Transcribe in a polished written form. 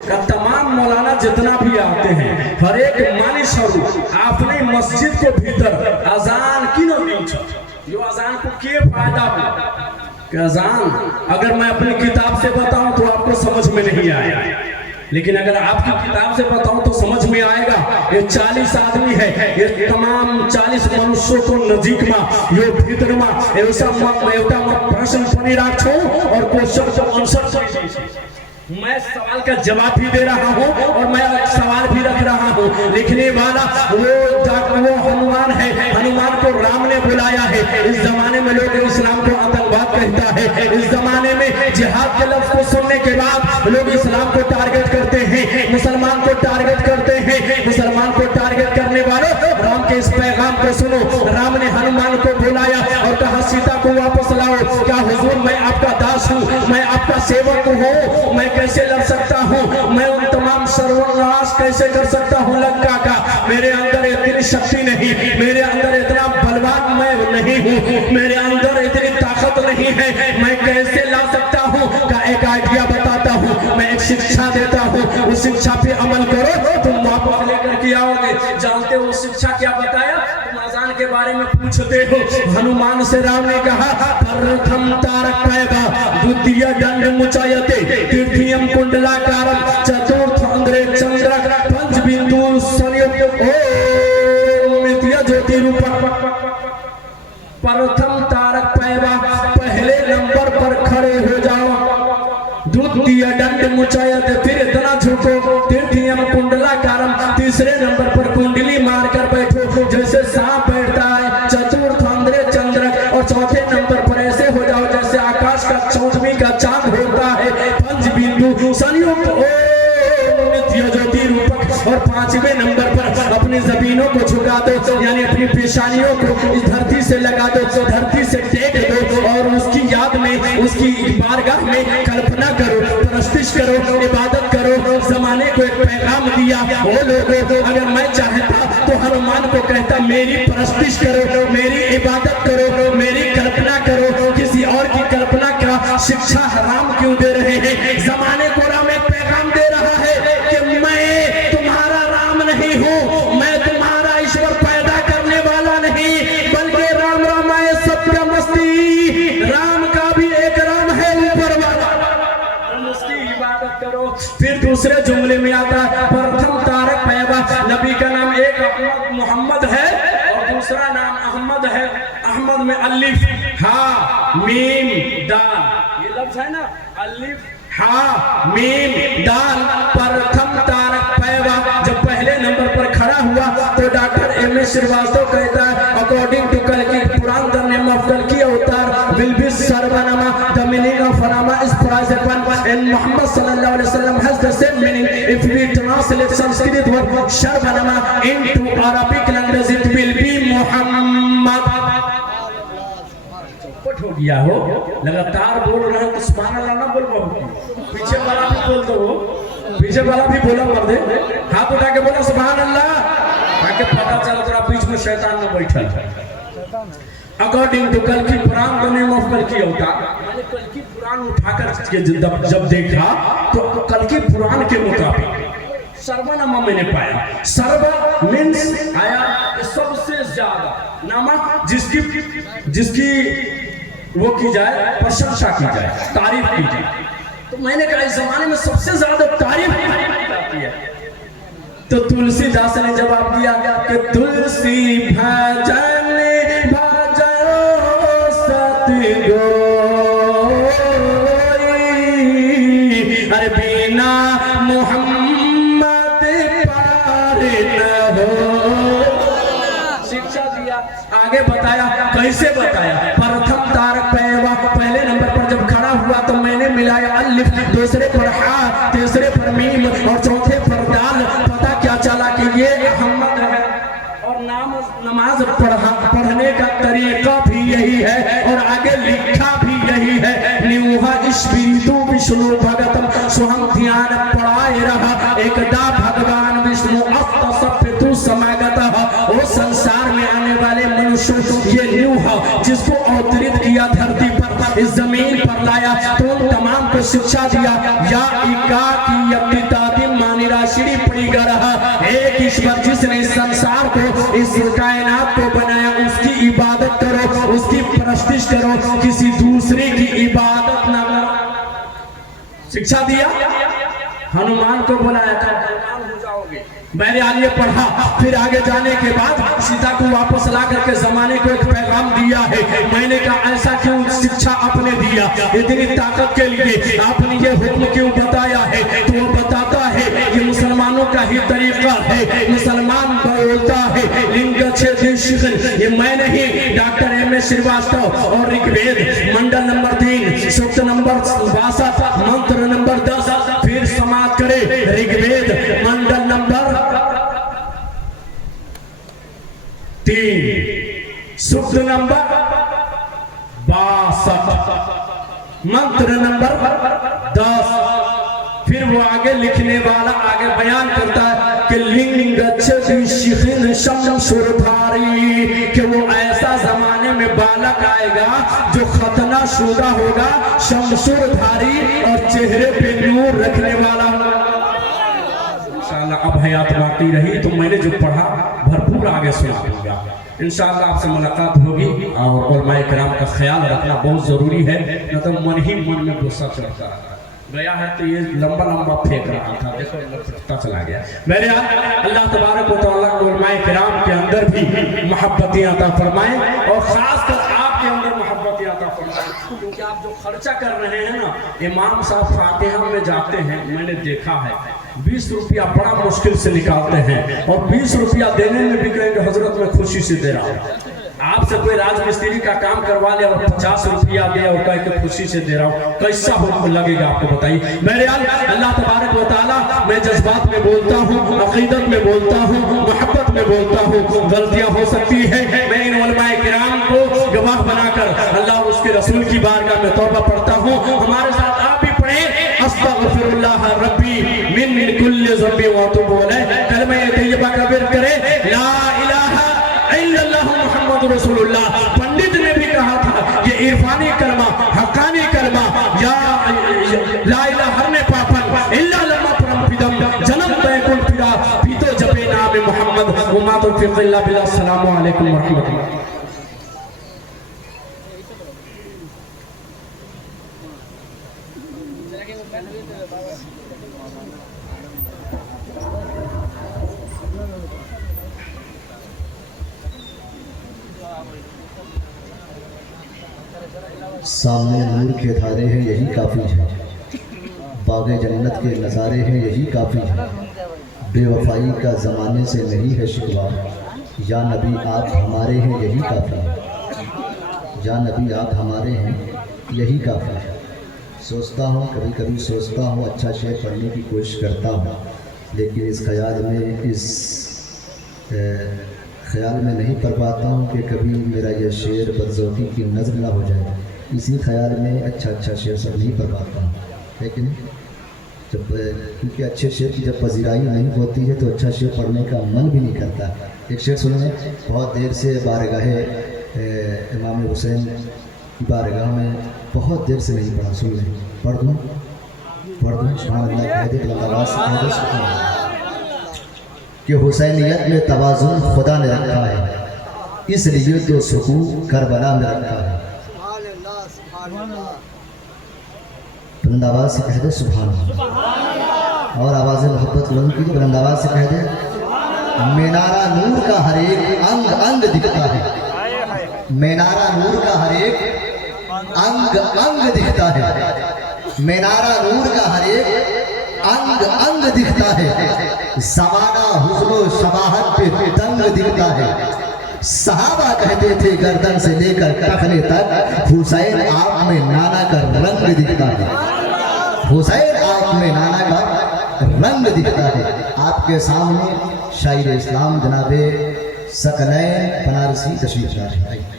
का तमाम मौलाना जितना भी आते हैं हर एक मानी स्वरूप अपने मस्जिद को भीतर अजान की जो अजान को के फायदा हो अजान अगर मैं अपनी किताब से बताऊं तो आपको समझ में नहीं आया, लेकिन अगर आपकी किताब से बताऊं तो समझ में आएगा। ये 40 आदमी है, ये तमाम 40 मनुष्यों को नजीक में ये भीतर में ऐसा प्रश्न पड़ी राखो और क्वेश्चन का आंसर मैं सवाल का जवाब भी दे रहा हूँ और मैं सवाल भी रख रहा हूँ। लिखने वाला वो हनुमान है, हनुमान को राम ने बुलाया है। इस जमाने में लोग इस्लाम को आतंकवाद कहता है, इस जमाने में जिहाद के लफ्ज को सुनने के बाद लोग इस्लाम को टारगेट करते हैं, मुसलमान को टारगेट करते हैं। मुसलमान को टारगेट करने वालों राम के इस पैगाम को सुनो। राम ने हनुमान को बुलाया और कहा सीता को वापस लाओ। क्या हुजूर मैं आपका दास हूँ, मैं आपका सेवक हूँ, मैं कैसे लड़ सकता हूँ, मैं उन तमाम सर्वनाश कैसे कर सकता हूँ लंका का। मेरे अंदर इतनी शक्ति नहीं, मेरे अंदर इतना बलवान मैं नहीं हूँ, मेरे अंदर इतनी ताकत नहीं है, मैं कैसे ला सकता हूँ। का एक आइडिया बताता हूँ, मैं एक शिक्षा देता हूँ, उस शिक्षा पे अमल करो तुम वापस लेकर के आओगे। जानते हो शिक्षा क्या बताया? तुम अजान के बारे में पूछते हो। हनुमान से राम ने कहा प्रथम तारक पैबा द्वितीय दंड मुचायते तृतीयम कुंडलाकारम चतुर्थ अंध्रे चंद्रक पंच बिंदु संयुक्त ओम नित्य ज्योति रूपक। प्रथम तारक पैबा पहले नंबर पर खड़े हो जाओ, द्वितीय दंड मुचायते फिर इतना झुको, तृतीयम कुंडलाकारम तीसरे नंबर पर कुंडली मारकर बैठो जैसे सांप बैठता है, चतुर्थ अंध्रे चंद्रक और चौथे नंबर पर ऐसे हो जाओ जैसे आकाश का चौदहवीं का चांद होता है, पंच बिंदु संयुक्त ओम नित्य ज्योति रूपक। और पांचवें नंबर पर अपनी जमीनों को झुका दो, यानी अपनी पेशानियों को इस धरती से लगा दो, धरती से टेक दो और उसकी याद में उसकी बारगाह में कल्पना करो, प्रस्तिश करो, इबादत करो। जमाने को एक पैगाम दिया, वो लोगों अगर मैं चाहता तो हनुमान को कहता मेरी प्रस्तिश करो, मेरी इबादत करो, मेरी कल्पना करो, किसी और की कल्पना का शिक्षा हराम क्यों दे रहे हैं। जमाने को राम एक पैगाम दे रहा है कि मैं तुम्हारा राम नहीं हूँ, मैं तुम्हारा ईश्वर पैदा करने वाला नहीं, बल्कि राम रामाय सत्य मस्ती, राम का भी एक राम है ऊपर वाला, उसकी इबादत करो। फिर दूसरे जुमले में आता है प्रथम तारक पैबा, नबी का नाम एक मोहम्मद है और दूसरा नाम अहमद है। अहमद में अलिफ हा मीम दाल, ये लफ्ज है ना, अलिफ हा मीम दाल। प्रथम तारक पैबा जब पहले नंबर पर खड़ा हुआ तो डॉक्टर एम एस श्रीवास्तव कहता है अकॉर्डिंग टू कल्कि कुरान द नेम ऑफ कल्कि avatar will be Sarvanama, the meaning of nama is praisable and Muhammad sallallahu alaihi wasallam has the same meaning. If we translate Sanskrit word सर्वनामा into Arabic language it will be Muhammad. चौपट हो गया हो, लगातार बोल रहे हो तो सुभान अल्लाह ना बोल पाओ, पीछे वाला भी बोल दो, पीछे वाला भी बोला कर दे, हाथ उठा के बोला सुभान अल्लाह, ताकि पता चले तेरा बीच में शैतान न बैठल है। अकॉर्डिंग टू कल्कि पुराण द नेम ऑफ कल्कि अवतार, मैंने कल्कि पुराण उठाकर जब देखा तो कल्कि पुराण के मुताबिक सर्वनामा मैंने पाया। सर्व मीन्स आया सबसे ज्यादा, नामा जिसकी वो की जाए, प्रशंसा की जाए, तारीफ की जाए। तो मैंने कहा इस जमाने में सबसे ज्यादा तारीफ की जाती है। तो तुलसीदास ने जवाब दिया कि तुलसी भजन अरे बिना मोहम्मद पार न हो। शिक्षा दिया, आगे बताया, कैसे बताया। प्रथम तारक पैबा पहले नंबर पर जब खड़ा हुआ तो मैंने मिलाया अलिफ, दूसरे पर हा, तीसरे पर मीम और चौथे पर दाल। पता क्या चला कि ये अहमद है और नमाज पढ़ने का तरीका भी यही है और आगे लिखा भी यही है। न्यूहा स्पिरितु विष्णु भगतम स्वहम ध्यान पढ़ाए रहा, एकदा भगवान विष्णु अस्त सप्तु समागत। वो संसार में आने वाले मनुष्य ये न्यूहा जिसको अवतरित किया धरती पर, इस जमीन पर लाया, तो तमाम को शिक्षा दिया या एकाकी परिगर है। एक ईश्वर जिसने इस संसार को, इस कायनात को बनाया, उसकी इबादत करो, उसकी प्रस्तिष्ठ करो, किसी दूसरे की इबादत ना करो। शिक्षा दिया, हनुमान को बुलाया था, हनुमान हो जाओगे। मैंने आगे पढ़ा, फिर आगे जाने के बाद सीता को वापस ला करके जमाने को एक पैगाम दिया है। मैंने कहा ऐसा क्यों शिक्षा आपने दिया, इतनी ताकत के लिए आपने ये हुक्म क्यों बताया है? तो वो बताता है ये मुसलमानों का ही तरीका है। मुसलमान बोलता है लिंग छेद, ये मैं नहीं, डॉक्टर M.A. श्रीवास्तव और ऋग्वेद मंडल नंबर 3 सूक्त नंबर 62 मंत्र नंबर 10, फिर समाप्त करे ऋग्वेद मंडल नंबर 3 सूक्त नंबर 62 मंत्र नंबर 10। फिर वो आगे लिखने वाला आगे बयान करता है कि लिंग शमशुरधारी, कि वो ऐसा जमाने में बालक आएगा जो खतना शुदा होगा, शमशुरधारी और चेहरे पे नूर रखने वाला होगा। इंशाअल्लाह अब हयात बाकी रही तो मैंने जो पढ़ा भरपूर आगे सुना दूंगा। इंशाअल्लाह आपसे मुलाकात होगी। और उलमाए किराम का ख्याल रखना बहुत जरूरी है, न तो मन ही मन में गुस्सा चढ़ता है। गया है तो ये लंबा लंबा फेंक रहा था, देखो पता चला गया। मेरे अल्लाह तबारक व तआला उलमाए किराम के अंदर भी मोहब्बतें अता फरमाए, और खासकर आपके अंदर मोहब्बतें अता फरमाए, क्योंकि आप जो खर्चा कर रहे हैं ना, इमाम साहब फातिहा में जाते हैं, मैंने देखा है 20 रुपया बड़ा मुश्किल से निकालते हैं, और 20 रुपया देने में भी कहेंगे हजरत में खुशी से दे रहा हूँ। आपसे कोई राजमिस्त्री का काम करवा ले और 50 रुपया दे और कह के खुशी से दे रहा हूँ, कैसा हो लगेगा आपको बताइए। मेरे अल्लाह तबारक व तआला, मैं जज्बात में बोलता हूँ, अकीदत में बोलता हूँ, मोहब्बत में बोलता हूँ, गलतियाँ हो सकती है। मैं इन उलमाए किराम को गवाह बनाकर अल्लाह और उसके रसूल की बारगाह में तौबा पढ़ता हूँ। हमारे साथ आप भी पढ़ें, अस्तगफिरुल्लाह रब्बी मिन कुल्लि ज़ंबि व अतूबु अलैह, कलमा तय्यबा का विर्द करें, ला इलाहा इल्लल्लाह मुहम्मदुर रसूलुल्लाह। पंडित ने भी कहा था ये इरफानी कलमा, हक्कानी कलमा, या ला इलाहा हरने पापन इल्ला लम्मा परम पिदम जन्म बैकुल पिरा पीतो जपे नाम मोहम्मद उम्मा तो फिल्ला बिल्लाह। अस्सलामु अलैकुम व रहमतुल्लाह। सामने नूर के धारे हैं यही काफ़ी है, बाग़े जन्नत के नज़ारे हैं यही काफ़ी है, बेवफाई का ज़माने से नहीं है शिकवा, या नबी आप हमारे हैं यही काफ़ी है, या नबी आप हमारे हैं यही काफ़ी है। सोचता हूँ, कभी कभी सोचता हूँ, अच्छा शेर पढ़ने की कोशिश करता हूँ, लेकिन इस ख्याल में ख्याल में नहीं पढ़ पाता हूँ कि कभी मेरा यह शेर बदज़ौक़ी की नज़र ना हो जाए। इसी ख्याल में अच्छा शेर सब नहीं पढ़ पाता हूँ, लेकिन जब क्योंकि अच्छे शेर की जब पजीराई नहीं होती है तो अच्छा शेर पढ़ने का मन भी नहीं करता। एक शेर सुनने, बहुत देर से बारगाह इमाम हुसैन की बारगाह में बहुत देर से नहीं पढ़ा, सुन लें, पढ़ दूँ सुभान अल्लाह कह दे, आवाज़ से कह दे सुभान अल्लाह, कि हुसैनियत में तवाज़ुन खुदा ने रखा है, इसलिए तो सुकून करबला में रखा है। बुलंद आवाज़ से कह दे सुभान अल्लाह, और आवाज़ मोहब्बत बुलंद की बुलंद आवाज़ से कह दे, मीनारा नूर का हर एक अंग अंग दिखता है, मीनारा नूर का हर एक अंग अंग दिखता है, मीनारा नूर का हर एक अंग अंग दिखता है, ज़माना हुस्नो शबाहत पे दंग दिखता है। सहाबा कहते थे गर्दन से लेकर टखने तक हुसैन आप में नाना का रंग दिखता है, हुसैन आप में नाना का रंग दिखता है। आपके सामने शायर इस्लाम जनाबे सकलैन बनारसी तशरीफ ला रहे हैं।